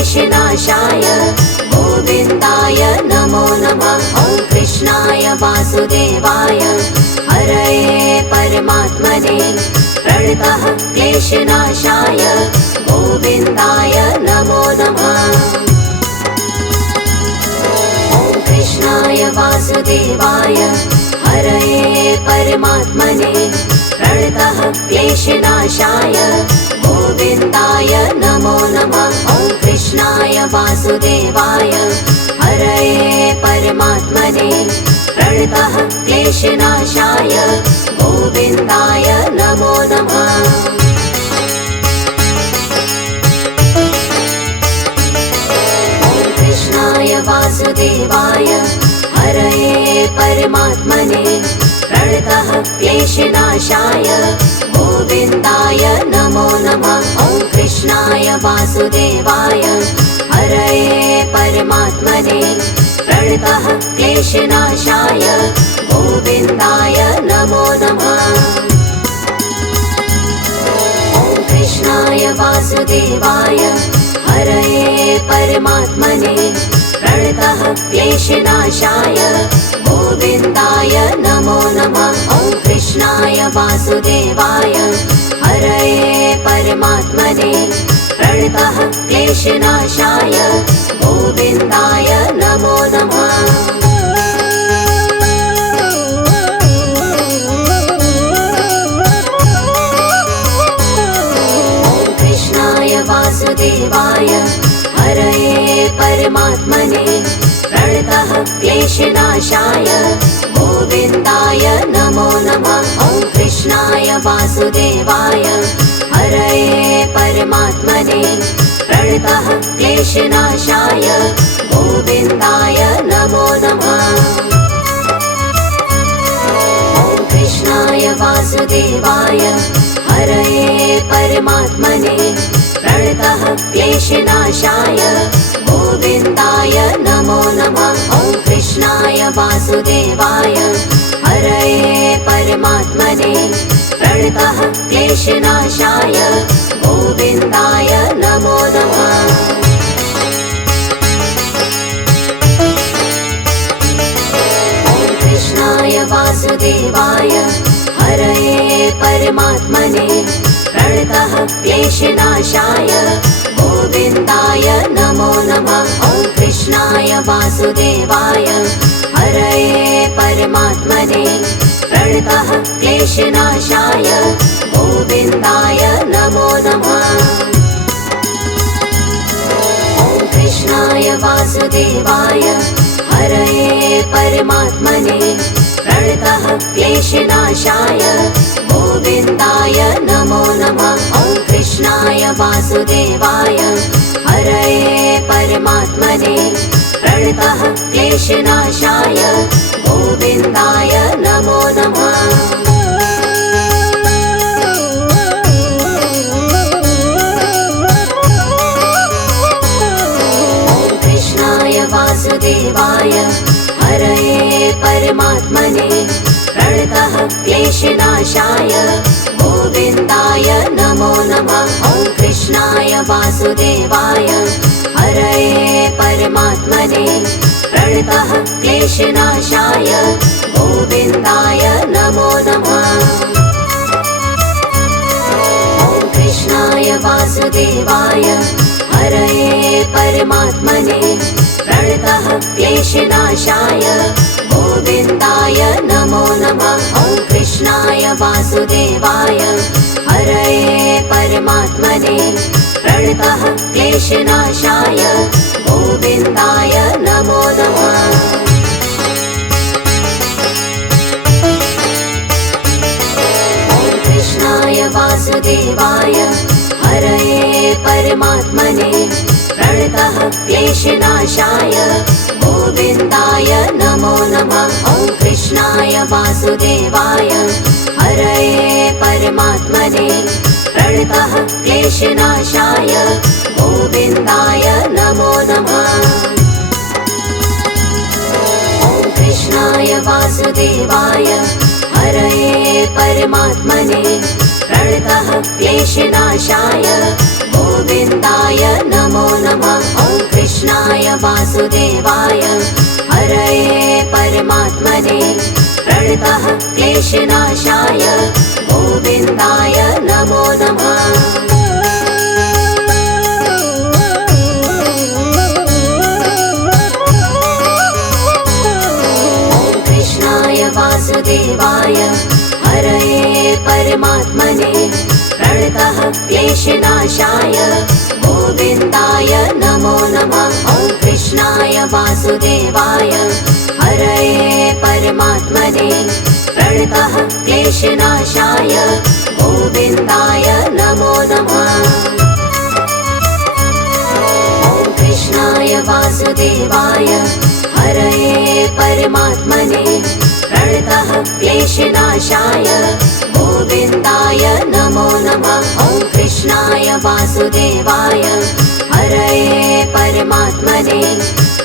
क्लेशनाशाय गोविन्दाय नमो नमः। ॐ कृष्णाय वासुदेवाय हरये परमात्मने प्रणतः क्लेशनाशाय गोविन्दाय नमो नमः। ॐ कृष्णाय वासुदेवाय हरये परमात्मने प्रणतः क्लेशनाशाय गोविन्दाय नमो नमः। ॐ कृष्णाय वासुदेवाय हरये परमात्मने प्रणतः क्लेशनाशाय गोविन्दाय नमो नमः। ॐ कृष्णाय वासुदेवाय हरये परमात्मने प्रणतः क्लेशनाशाय गोविन्दाय नमो नमः। ॐ कृष्णाय वासुदेवाय हरये परमात्मने प्रणतः क्लेशनाशाय गोविन्दाय नमो नमः। ॐ कृष्णाय वासुदेवाय हरये परमात्मने प्रणतः क्लेशनाशाय गोविन्दाय नमो नमः। ॐ कृष्णाय वासुदेवाय हरये परमात्मने प्रणतः क्लेशनाशाय गोविन्दाय नमो नमः। ॐ कृष्णाय वासुदेवाय हरये परमात्मने प्रणतः क्लेशनाशाय गोविन्दाय नमो नमः। ॐ कृष्णाय वासुदेवाय हरये परमात्मने प्रणतः क्लेशनाशाय गोविन्दाय नमो नमः। ॐ कृष्णाय वासुदेवाय हरये परमात्मने प्रणतः क्लेशनाशाय गोविन्दाय नमो नमः। ॐ कृष्णाय वासुदेवाय हरये परमात्मने प्रणतः क्लेशनाशाय गोविन्दाय नमो नमः। ॐ कृष्णाय वासुदेवाय हरये परमात्मने प्रणतः क्लेशनाशाय गोविन्दाय नमो नमः। ॐ कृष्णाय वासुदेवाय हरये परमात्मने प्रणतः क्लेशनाशाय गोविन्दाय नमो नमः। ॐ कृष्णाय वासुदेवाय हरये परमात्मने प्रणतः क्लेशनाशाय गोविन्दाय नमो नमः। ॐ कृष्णाय वासुदेवाय हरये परमात्मने प्रणतः क्लेशनाशाय गोविन्दाय नमो नमः। ॐ कृष्णाय वासुदेवाय हरये परमात्मने प्रणतः क्लेशनाशाय गोविन्दाय नमो नमः। ॐ कृष्णाय वासुदेवाय हरये परमात्मने प्रणतः क्लेशनाशाय गोविन्दाय नमो नमः। ॐ कृष्णाय वासुदेवाय हरये परमात्मने प्रणतः क्लेशनाशाय गोविन्दाय नमो नमः। ॐ कृष्णाय वासुदेवाय हरये परमात्मने प्रणतः क्लेशनाशाय गोविन्दाय नमो नमः। ॐ कृष्णाय वासुदेवाय हरये परमात्मने प्रणतः क्लेशनाशाय गोविन्दाय नमो नमः। ॐ कृष्णाय वासुदेवाय हरये परमात्मने प्रणतः क्लेशनाशाय गोविन्दाय नमो नमः। ॐ कृष्णाय वासुदेवाय हरये परमात्मने प्रणतः क्लेशनाशाय गोविन्दाय नमो नमः। वासुदेवाय हरये परमात्मने प्रणतः क्लेशनाशाय गोविन्दाय नमो नमः। वासुदेवाय हरये परमात्मने प्रणतः क्लेशनाशाय गोविन्दाय नमो नमः। ॐ कृष्णाय वासुदेवाय हरये परमात्मने प्रणतः क्लेशनाशाय गोविन्दाय नमो नमः। ॐ कृष्णाय वासुदेवाय हरये परमात्मने प्रणतः क्लेशनाशाय गोविन्दाय नमो नमः। ॐ कृष्णाय वासुदेवाय हरये परमात्मने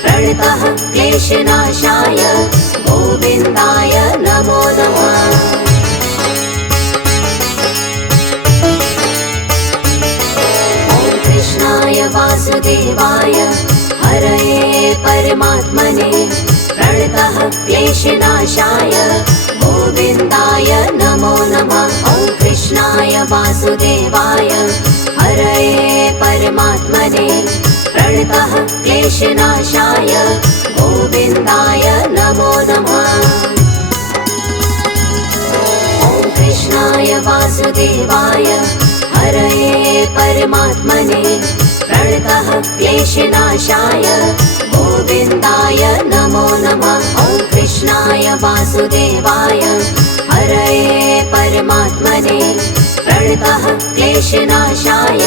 प्रणतः क्लेशनाशाय गोविन्दाय नमो नमः। ॐ कृष्णाय वासुदेवाय हरये परमात्मने प्रणतः क्लेशनाशाय गोविन्दाय नमो नमः। ॐ कृष्णाय वासुदेवाय हरये परमात्मने प्रणतः क्लेशनाशाय गोविन्दाय नमो नमः। ॐ कृष्णाय वासुदेवाय हरये परमात्मने प्रणतः क्लेशनाशाय गोविन्दाय नमो नमः। ॐ कृष्णाय वासुदेवाय हरये परमात्मने प्रणतः क्लेशनाशाय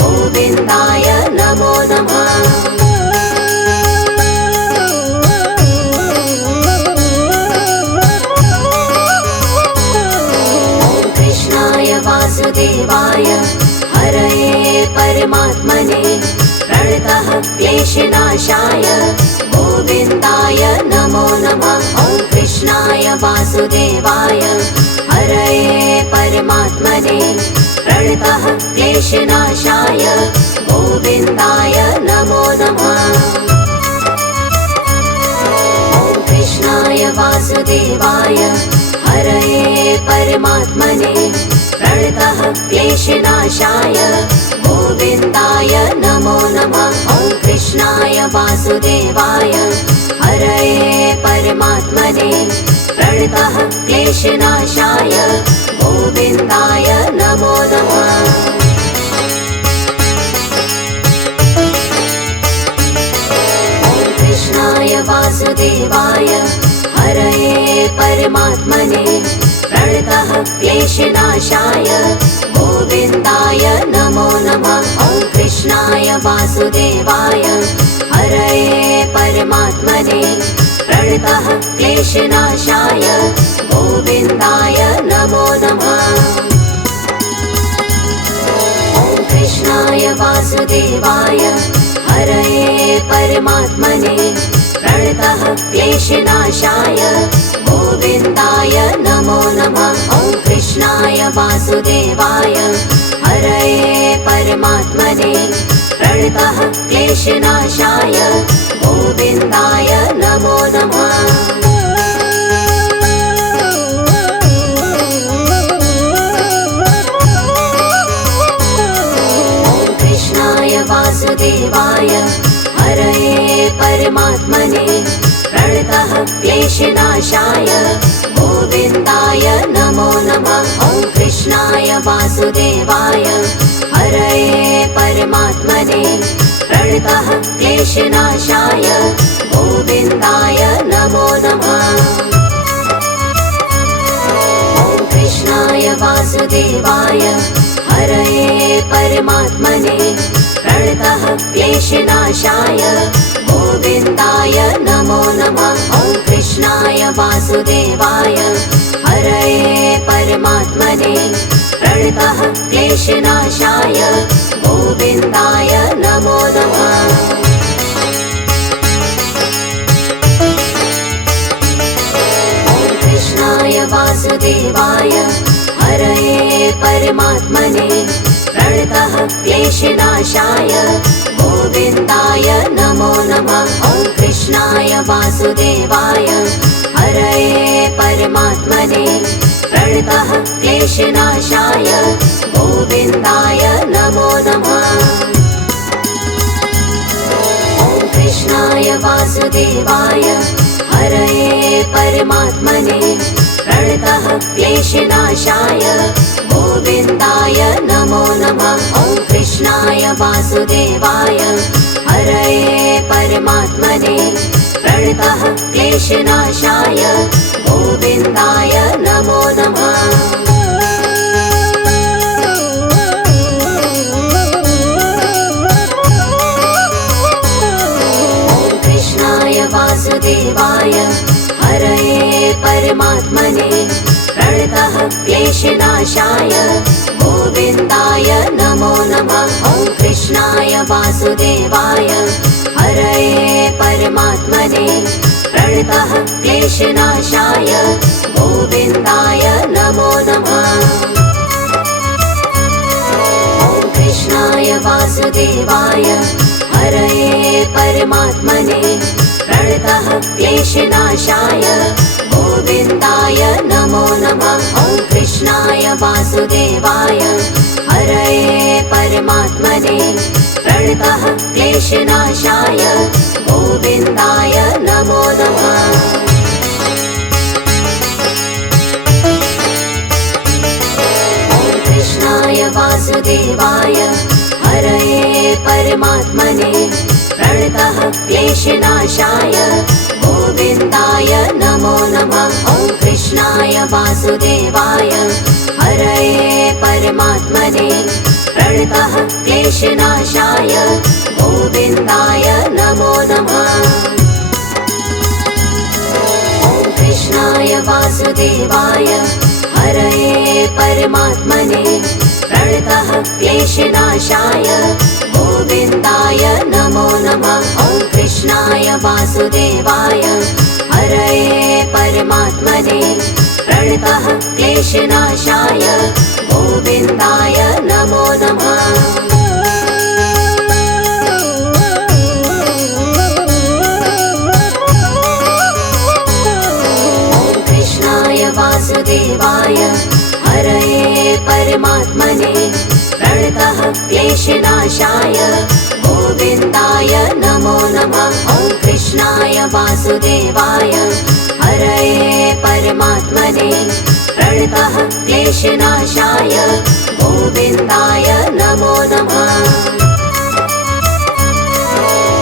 गोविन्दाय नमो नमः। ॐ कृष्णाय वासुदेवाय हरये परमात्मने प्रणतः क्लेशनाशाय गोविन्दाय नमो नमः। ॐ कृष्णाय वासुदेवाय हरये परमात्मने प्रणतः क्लेशनाशाय गोविन्दाय नमो नमः। ॐ कृष्णाय वासुदेवाय हरये परमात्मने प्रणतः क्लेशनाशाय गोविन्दाय नमो नमः। ॐ कृष्णाय वासुदेवाय हरये परमात्मने प्रणतः क्लेशनाशाय गोविन्दाय नमो नमः। ॐ कृष्णाय वासुदेवाय हरये परमात्मने प्रणतः क्लेशनाशाय गोविन्दाय नमो नमः। ॐ कृष्णाय वासुदेवाय हरये परमात्मने प्रणतः क्लेशनाशाय गोविन्दाय नमो नमः। ॐ कृष्णाय वासुदेवाय हरये परमात्मने प्रणतः क्लेशनाशाय गोविन्दाय नमो नमः। ॐ कृष्णाय वासुदेवाय हरये परमात्मने प्रणतः क्लेशनाशाय गोविन्दाय नमो नमः। ॐ कृष्णाय वासुदेवाय हरये परमात्मने प्रणतः क्लेशनाशाय गोविन्दाय नमो नमः। ॐ कृष्णाय वासुदेवाय हरये परमात्मने प्रणतः क्लेशनाशाय गोविन्दाय नमो नमः। ॐ कृष्णाय वासुदेवाय हरये परमात्मने प्रणतः क्लेशनाशाय गोविन्दाय नमो नमः। ॐ कृष्णाय वासुदेवाय हरये परमात्मने प्रणतः क्लेशनाशाय गोविन्दाय नमो नमः। ॐ कृष्णाय वासुदेवाय हरये परमात्मने प्रणतः क्लेशनाशाय गोविन्दाय नमो नमः। वासुदेवाय हरये परमात्मने प्रणतः क्लेशनाशाय गोविन्दाय नमो नमः। ॐ कृष्णाय वासुदेवाय हरये परमात्मने प्रणतः क्लेशनाशाय गोविन्दाय नमो नमः। ॐ कृष्णाय वासुदेवाय हरये परमात्मने प्रणतः क्लेशनाशाय गोविन्दाय नमो नमः। ॐ कृष्णाय वासुदेवाय हरये परमात्मने प्रणतः क्लेशनाशाय गोविन्दाय नमो नमः। ॐ कृष्णाय वासुदेवाय हरये परमात्मने प्रणतः क्लेशनाशाय गोविन्दाय नमो नमः। ॐ कृष्णाय वासुदेवाय हरये परमात्मने प्रणतः क्लेशनाशाय गोविन्दाय नमो नमः। ॐ कृष्णाय वासुदेवाय हरये परमात्मने प्रणतः क्लेशनाशाय गोविन्दाय नमो नमः। ॐ कृष्णाय वासुदेवाय हरये परमात्मने प्रणतः क्लेशनाशाय गोविन्दाय नमो नमः। ॐ कृष्णाय वासुदेवाय हरये परमात्मने प्रणतः क्लेशनाशाय गोविन्दाय नमो नमः। ॐ कृष्णाय वासुदेवाय हरये परमात्मने प्रणतः क्लेशनाशाय गोविन्दाय नमो नमः। ॐ कृष्णाय वासुदेवाय हरये परमात्मने प्रणतः क्लेशनाशाय गोविन्दाय नमो नमः। ॐ कृष्णाय वासुदेवाय हरये परमात्मने प्रणतः क्लेशनाशाय गोविन्दाय नमो नमः। ॐ कृष्णाय वासुदेवाय हरये परमात्मने प्रणतः क्लेशनाशाय गोविन्दाय नमो नमः।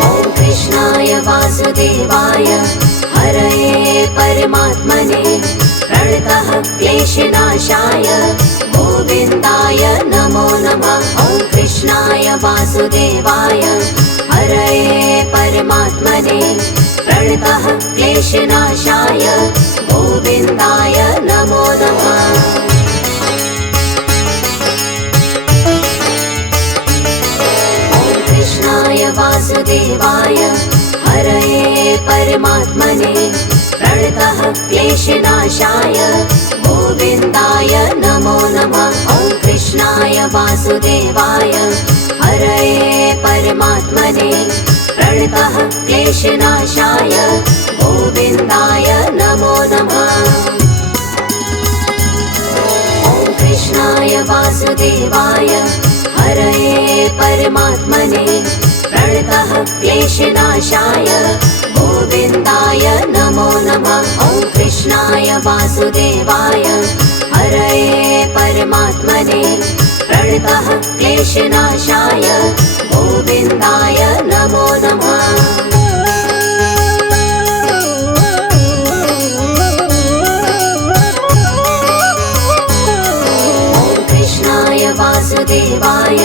ॐ कृष्णाय वासुदेवाय हरये परमात्मने प्रणतः क्लेशनाशाय गोविन्दाय नमो नमः। ॐ कृष्णाय वासुदेवाय हरये परमात्मने प्रणतः क्लेशनाशाय गोविन्दाय नमो नमः। ॐ कृष्णाय वासुदेवाय हरये परमात्मने प्रणतः क्लेशनाशाय गोविन्दाय नमो नमः। ॐ कृष्णाय वासुदेवाय हरये परमात्मने प्रणतः क्लेशनाशाय गोविन्दाय नमो नमः। ॐ कृष्णाय वासुदेवाय हरये परमात्मने प्रणतः क्लेशनाशाय गोविन्दाय नमो नमः। ॐ कृष्णाय वासुदेवाय हरये परमात्मने प्रणतः क्लेशनाशाय गोविन्दाय नमो नमः। ॐ कृष्णाय वासुदेवाय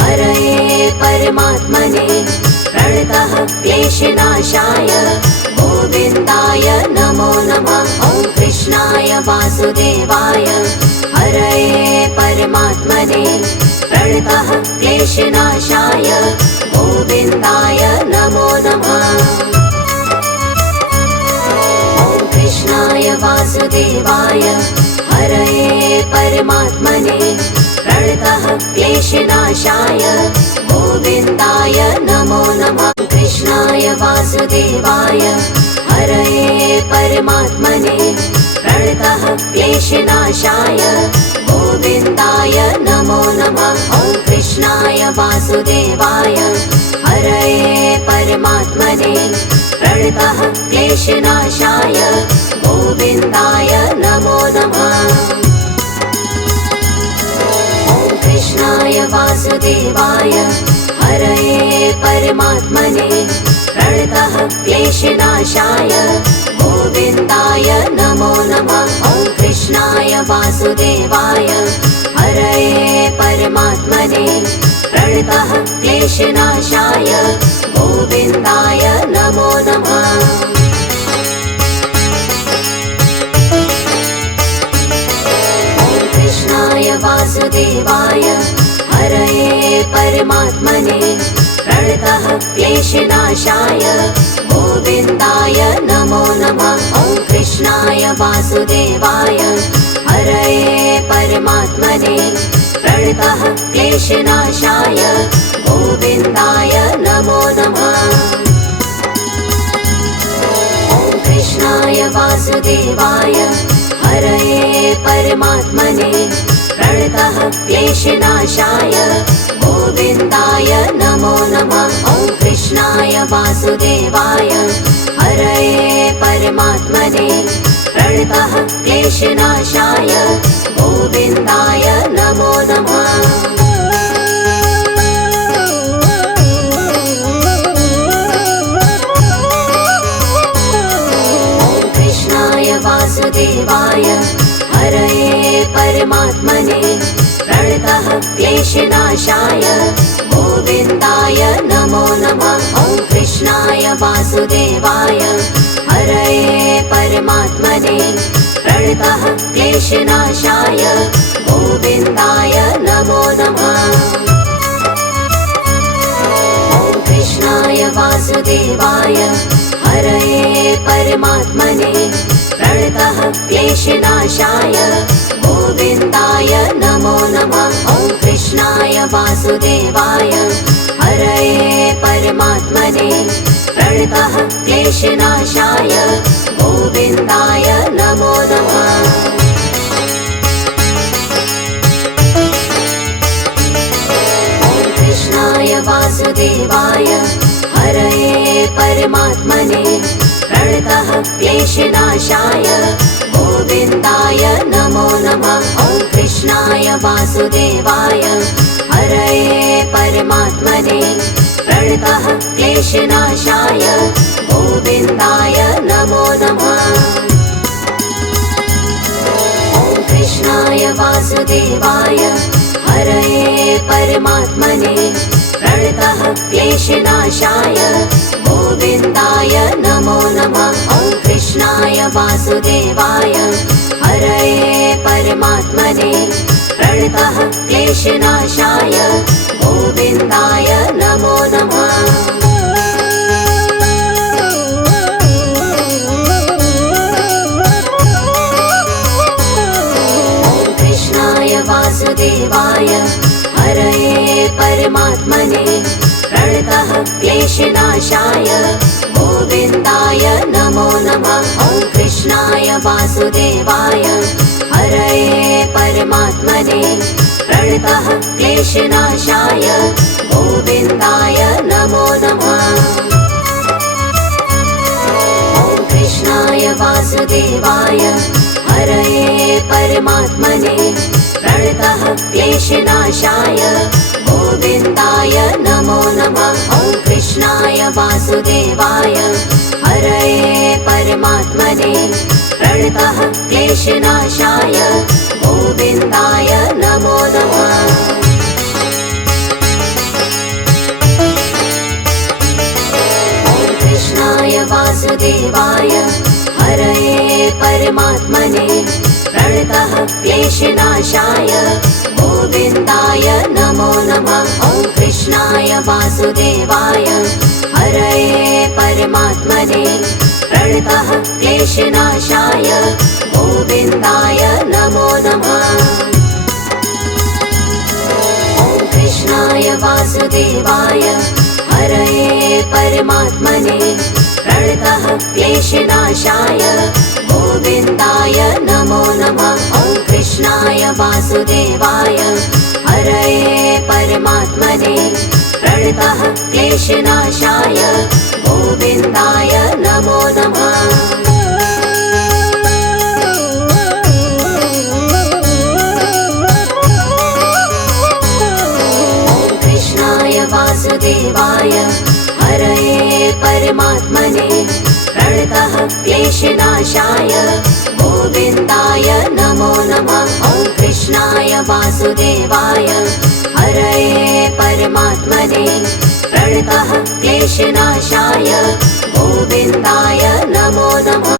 हरये परमात्मने प्रणतः क्लेशनाशाय गोविन्दाय नमो नमः। ॐ कृष्णाय वासुदेवाय हरये परमात्मने प्रणतः क्लेशनाशाय गोविन्दाय नमो नमः। ॐ कृष्णाय वासुदेवाय हरये परमात्मने प्रणतः क्लेशनाशाय गोविन्दाय नमो नमः। कृष्णाय वासुदेवाय हरये परमात्मने प्रणतः क्लेशनाशाय गोविन्दाय नमो नमः। ॐ कृष्णाय वासुदेवाय हरये परमात्मने प्रणतः क्लेशनाशाय गोविन्दाय नमो नमः। ॐ कृष्णाय वासुदेवाय हरये परमात्मने प्रणतः क्लेशनाशाय गोविन्दाय नमो नमः। ॐ कृष्णाय वासुदेवाय हरये परमात्मने प्रणतः क्लेशनाशाय गोविन्दाय नमो नमः। ॐ कृष्णाय वासुदेवाय हरये परमात्मने प्रणतः क्लेशनाशाय गोविन्दाय नमो नमः। ॐ कृष्णाय वासुदेवाय हरये परमात्मने प्रणतः क्लेशनाशाय गोविन्दाय नमो नमः। ॐ कृष्णाय वासुदेवाय हरये परमात्मने प्रणतः क्लेशनाशाय गोविन्दाय नमो नमः। ॐ कृष्णाय वासुदेवाय हरये परमात्मने प्रणतः क्लेशनाशाय गोविन्दाय नमो नमः। ॐ कृष्णाय वासुदेवाय हरये परमात्मने प्रणतः क्लेशनाशाय गोविन्दाय नमो नमः। ॐ कृष्णाय वासुदेवाय हरये परमात्मने प्रणतः क्लेशनाशाय गोविन्दाय नमो नमः। ॐ कृष्णाय वासुदेवाय हरये परमात्मने प्रणतः क्लेशनाशाय गोविन्दाय नमो नमः। ॐ कृष्णाय वासुदेवाय हरये परमात्मने प्रणतः क्लेशनाशाय गोविन्दाय नमो नमः। ॐ कृष्णाय वासुदेवाय हरये परमात्मने प्रणतः क्लेशनाशाय गोविन्दाय नमो नमः। ॐ कृष्णाय वासुदेवाय हरये परमात्मने प्रणतः क्लेशनाशाय गोविन्दाय नमो नमः। ॐ कृष्णाय वासुदेवाय हरये परमात्मने प्रणतः क्लेशनाशाय गोविन्दाय नमो नमः। ॐ कृष्णाय वासुदेवाय हरये परमात्मने प्रणतः क्लेशनाशाय गोविन्दाय नमो नमः। ॐ कृष्णाय वासुदेवाय हरये परमात्मने प्रणतः क्लेशनाशाय गोविन्दाय नमो नमः। ॐ कृष्णाय वासुदेवाय हरये परमात्मने प्रणतः क्लेशनाशाय गोविन्दाय नमो नमः। ॐ कृष्णाय वासुदेवाय हरये परमात्मने प्रणतः क्लेशनाशाय गोविन्दाय नमो नमः। ॐ कृष्णाय वासुदेवाय हरये परमात्मने प्रणतः क्लेशनाशाय गोविन्दाय नमो नमः। ॐ कृष्णाय वासुदेवाय हरये परमात्मने प्रणतः क्लेशनाशाय गोविन्दाय नमो नमः। ॐ कृष्णाय वासुदेवाय हरये परमात्मने प्रणतः क्लेशनाशाय गोविन्दाय नमो नमः। ॐ कृष्णाय वासुदेवाय हरये परमात्मने प्रणतः क्लेशनाशाय गोविन्दाय नमो नमः। ॐ कृष्णाय वासुदेवाय हरये परमात्मने प्रणतः क्लेशनाशाय गोविन्दाय नमो नमः। वासुदेवाय हरये परमात्मने प्रणतः क्लेशनाशाय गोविन्दाय नमो नमः। ॐ कृष्णाय वासुदेवाय हरये परमात्मने प्रणतः क्लेशनाशाय